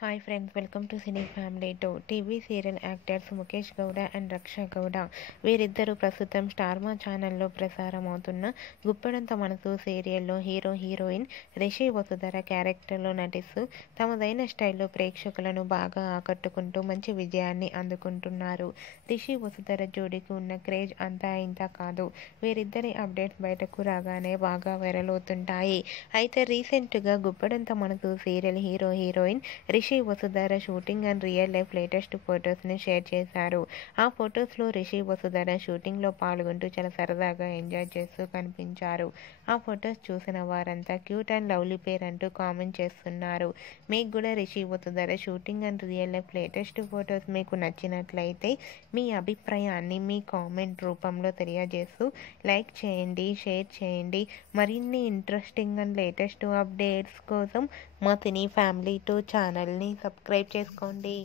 Hi friends, welcome to cine family 2. TV serial actors Mukesh Gowda and Raksha Gowda వీరిద్దరూ ప్రస్తుతం స్టార్మా ఛానల్లో ప్రసారం అవుతున్న గుప్పెడంత మనసు సీరియల్లో హీరో హీరోయిన్ రిషి వసుధర క్యారెక్టర్లో నటిస్తూ తమదైన స్టైల్లో ప్రేక్షకులను బాగా ఆకట్టుకుంటూ మంచి విజయాన్ని అందుకుంటున్నారు. రిషి వసుధర జోడీకి ఉన్న క్రేజ్ అంతా ఇంతా కాదు. వీరిద్దరి అప్డేట్స్ బయటకు రాగానే బాగా వైరల్ అవుతుంటాయి. అయితే రీసెంట్గా గుప్పెడంత మనసు serial hero heroine Rishi Vasudhara shooting and real life latest ఫొటోస్ని షేర్ చేశారు. ఆ ఫొటోస్లో రిషి వసుధర షూటింగ్లో పాల్గొంటూ చాలా సరదాగా ఎంజాయ్ చేస్తూ కనిపించారు. ఆ ఫొటోస్ చూసిన వారంతా క్యూట్ అండ్ లవ్లీ పేర్ అంటూ కామెంట్ చేస్తున్నారు. మీకు కూడా Rishi Vasudhara shooting and real life latest photos మీకు నచ్చినట్లయితే మీ అభిప్రాయాన్ని మీ కామెంట్ రూపంలో తెలియజేస్తూ లైక్ చేయండి, షేర్ చేయండి. మరిన్ని ఇంట్రెస్టింగ్ అండ్ లేటెస్ట్ అప్డేట్స్ కోసం మా సినీ ఫ్యామిలీ 2 ఛానల్ని సబ్స్క్రైబ్ చేసుకోండి.